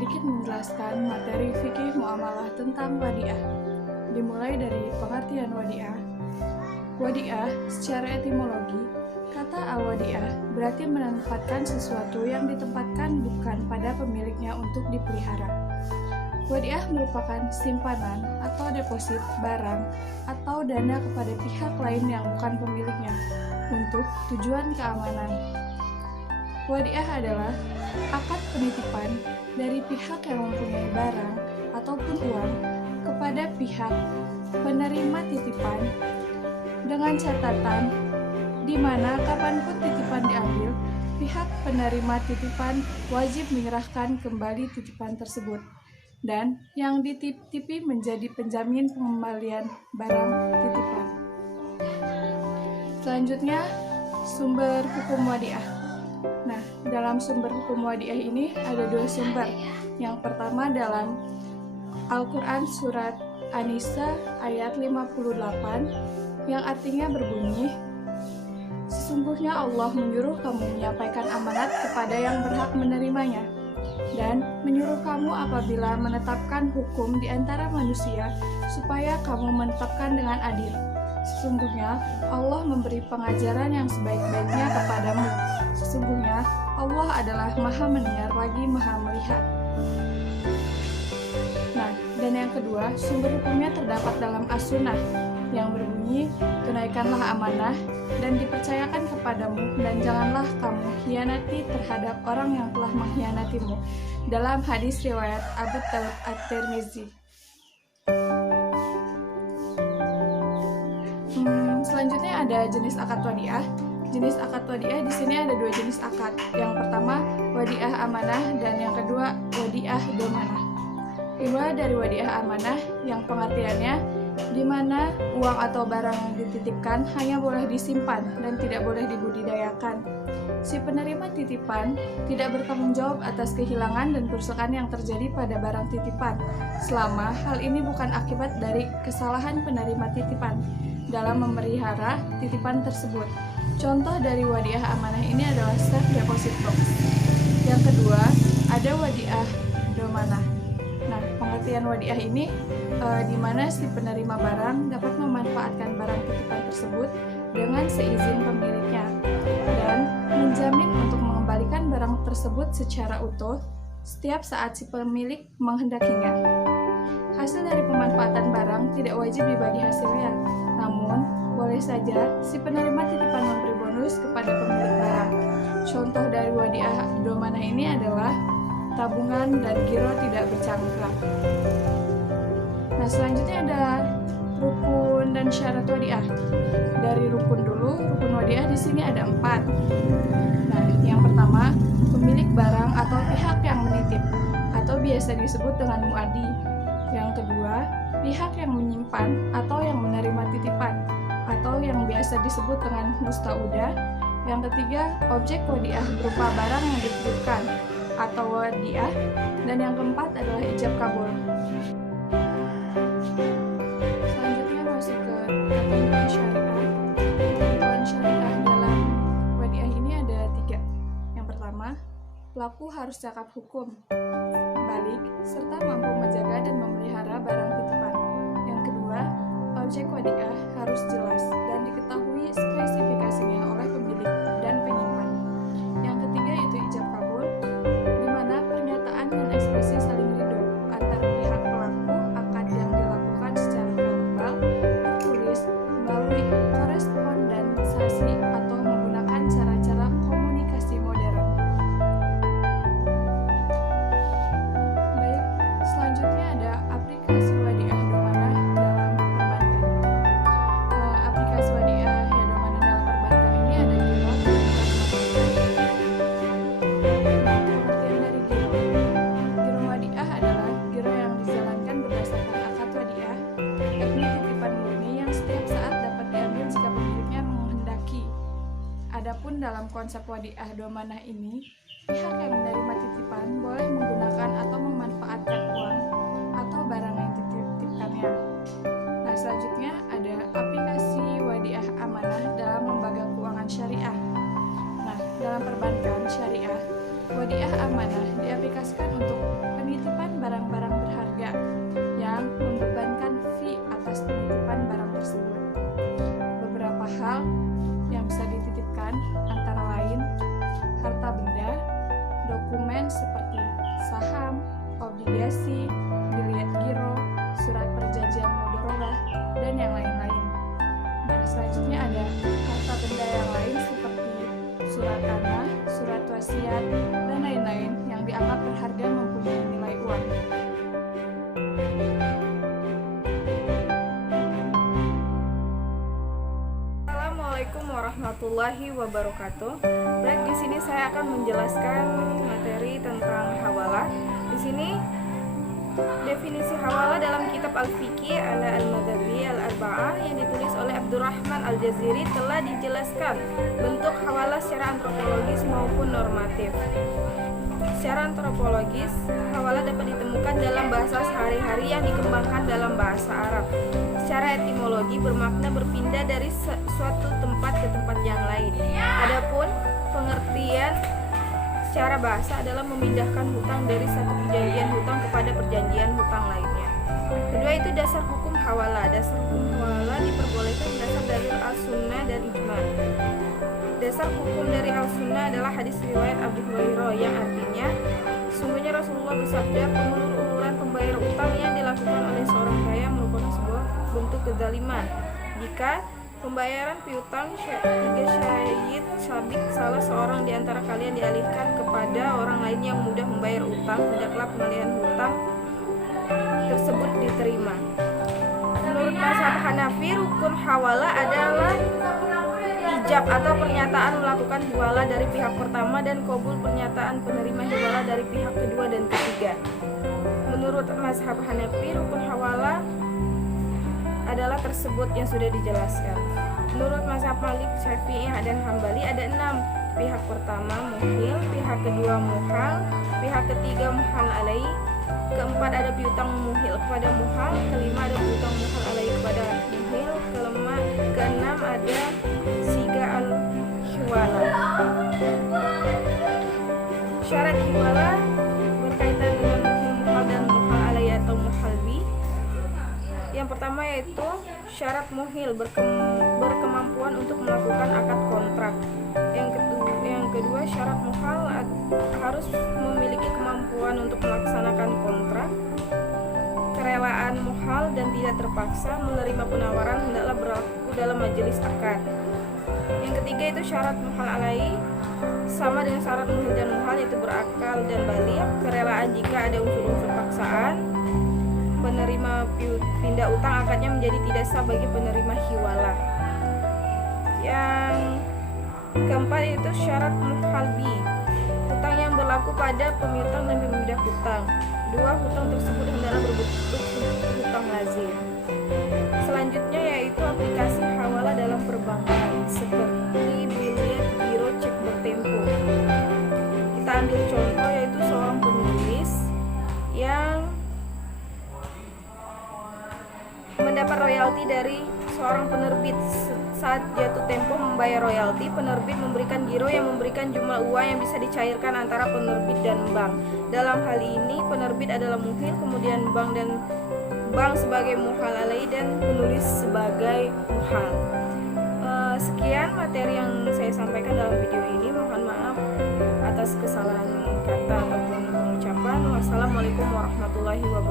sedikit menjelaskan materi fikih muamalah tentang wadiah. Dimulai dari pengertian wadiah. Wadiah secara etimologi, kata al-wadiah berarti menempatkan sesuatu yang ditempatkan bukan pada pemiliknya untuk dipelihara. Wadiah merupakan simpanan atau deposit barang atau dana kepada pihak lain yang bukan pemiliknya untuk tujuan keamanan. Wadiah adalah akad penitipan dari pihak yang mempunyai barang ataupun uang kepada pihak penerima titipan dengan catatan di mana kapanpun titipan diambil, pihak penerima titipan wajib menyerahkan kembali titipan tersebut dan yang dititipi menjadi penjamin pengembalian barang titipan. Selanjutnya, sumber hukum wadiah. Nah, dalam sumber hukum wadiah ini ada dua sumber. Yang pertama dalam Al-Quran surat An-Nisa ayat 58 yang artinya berbunyi, sesungguhnya Allah menyuruh kamu menyampaikan amanat kepada yang berhak menerimanya dan menyuruh kamu apabila menetapkan hukum di antara manusia supaya kamu menetapkan dengan adil. Sesungguhnya Allah memberi pengajaran yang sebaik-baiknya kepadamu. Sesungguhnya Allah adalah Maha mendengar lagi Maha melihat. Nah, dan yang kedua, sumber hukumnya terdapat dalam As-Sunnah yang berbunyi, tunaikanlah amanah dan dipercayakan kepadamu dan janganlah kamu khianati terhadap orang yang telah mengkhianatimu. Dalam hadis riwayat Abu Daud At-Tirmizi. Selanjutnya ada jenis akad wadiah. Jenis akad wadiah di sini ada dua jenis akad. Yang pertama wadiah amanah dan yang kedua wadiah domanah. Dimulai dari wadiah amanah yang pengertiannya di mana uang atau barang yang dititipkan hanya boleh disimpan dan tidak boleh dibudidayakan. Si penerima titipan tidak bertanggung jawab atas kehilangan dan kerusakan yang terjadi pada barang titipan, selama hal ini bukan akibat dari kesalahan penerima titipan dalam memelihara titipan tersebut. Contoh dari wadiah amanah ini adalah safe deposit box. Yang kedua, ada wadiah domanah. Nah, pengertian wadiah ini di mana si penerima barang dapat memanfaatkan barang titipan tersebut dengan seizin pemiliknya dan menjamin untuk mengembalikan barang tersebut secara utuh setiap saat si pemilik menghendakinya. Hasil dari pemanfaatan barang tidak wajib dibagi hasilnya, namun boleh saja si penerima titipan memberi bonus kepada pemilik barang. Contoh dari wadiah domanah ini adalah tabungan dan giro tidak bercangkrak. Nah, selanjutnya ada rukun dan syarat wadiah. Dari rukun dulu, rukun wadiah di sini ada 4. Nah, yang pertama, pemilik barang atau pihak yang menitip atau biasa disebut dengan muadi. Yang kedua, pihak yang menyimpan atau yang menerima titipan atau yang biasa disebut dengan mustaudah. Yang ketiga, objek wadiah berupa barang yang dititipkan atau wadiah. Dan yang keempat adalah ijab kabul. Selanjutnya masuk ke ketentuan syariah. Ketentuan syariah dalam wadiah ini ada 3. Yang pertama, pelaku harus cakap hukum, balik, serta mampu menjaga dan memelihara barang titipan. Yang kedua, objek wadiah harus jelas dan diketahui spesifikasinya oleh pemilik dan penyimpan. Yang ketiga itu ijab kabul, di mana pernyataan dan ekspresi saling ridho antar pihak pelaku akad yang dilakukan secara verbal, tertulis, melalui korespondensi atau menggunakan cara-cara komunikasi modern. Baik, selanjutnya ada aplikasi wadiah domanah dalam perbankan. Aplikasi wadiah domanah dalam perbankan ini ada giro dan pengertian dari giro. Giro wadiah adalah giro yang dijalankan berdasarkan akad wadiah, yakni titipan murni yang setiap saat dapat diambil jika pemiliknya menghendaki. Adapun dalam konsep wadiah domanah ini, pihak yang menerima titipan boleh menggunakan atau memanfaatkan uang atau barang yang dititipkannya. Nah, selanjutnya ada aplikasi wadiah amanah dalam lembaga keuangan syariah. Nah, dalam perbankan syariah, wadiah amanah diaplikasikan untuk penitipan warahmatullahi wabarakatuh. Baik, di sini saya akan menjelaskan materi tentang hawalah. Di sini definisi hawalah dalam kitab Al-Fiqh ala Al-Madhabi Al-Arba'ah yang ditulis oleh Abdurrahman Al-Jaziri telah dijelaskan bentuk hawalah secara antropologis maupun normatif. Secara antropologis, hawalah dapat ditemukan dalam bahasa sehari-hari yang dikembangkan dalam bahasa Arab. Secara etimologi bermakna berpindah dari suatu tempat ke tempat yang lain. Adapun pengertian secara bahasa adalah memindahkan hutang dari satu perjanjian hutang kepada perjanjian hutang lainnya. Kedua itu dasar hukum hawalah. Dasar hukum hawalah diperbolehkan berdasar dari Al-Sunnah dan Ijma. Dasar hukum dari Al-Sunnah adalah hadis riwayat Abu Hurairah yang artinya, sungguhnya Rasulullah bersabda, pengulur-uluran pembayar utang yang dilakukan oleh seorang kaya merupakan sebuah bentuk kezaliman. Jika pembayaran piutang tiga syahid sabik salah seorang di antara kalian dialihkan kepada orang lain yang mudah membayar utang, hendaklah pengalihan hutang tersebut diterima. Menurut mazhab Hanafi, rukun hawalah adalah ijab atau pernyataan melakukan hiwalah dari pihak pertama dan qabul pernyataan penerima hiwalah dari pihak kedua dan ketiga. Menurut mazhab Hanafi, rukun hawalah adalah tersebut yang sudah dijelaskan. Menurut mazhab Malik, Syafi'i dan Hambali ada 6. Pihak pertama muhil, pihak kedua muhal, pihak ketiga muhal alai, keempat ada piutang muhil kepada muhal, kelima ada piutang muhal alai kepada muhil, keenam ada siga al-hiwala. Syarat hiwala berkaitan dengan muhal dan muhal alai atau muhalbi. Yang pertama yaitu syarat muhil berkemampuan untuk melakukan akad kontrak. Yang kedua syarat muhal harus memiliki kemampuan untuk melaksanakan kontrak. Kerelaan muhal dan tidak terpaksa menerima penawaran hendaklah berlaku dalam majelis akad. Yang ketiga itu syarat muhal alai sama dengan syarat muhil dan muhal, yaitu berakal dan baligh. Kerelaan jika ada unsur-unsur paksaan. Penerima pindah utang akadnya menjadi tidak sah bagi penerima hiwalah. Yang keempat itu syarat muhalbi, hutang yang berlaku pada pemiutang dan pemindah hutang. Dua hutang tersebut hendaklah berbentuk hutang lazim. Selanjutnya yaitu aplikasi hawalah dalam perbankan seperti biliet, biro, cek bertempo. Kita ambil contoh yaitu seorang penulis yang mendapat royalti dari seorang penerbit. Saat jatuh tempo membayar royalti, penerbit memberikan giro yang memberikan jumlah uang yang bisa dicairkan antara penerbit dan bank. Dalam hal ini penerbit adalah muhil, kemudian bank sebagai muhal alai dan penulis sebagai muhal. Sekian materi yang saya sampaikan dalam video ini. Mohon maaf atas kesalahan kata ataupun pengucapan. Wassalamualaikum warahmatullahi wabarakatuh.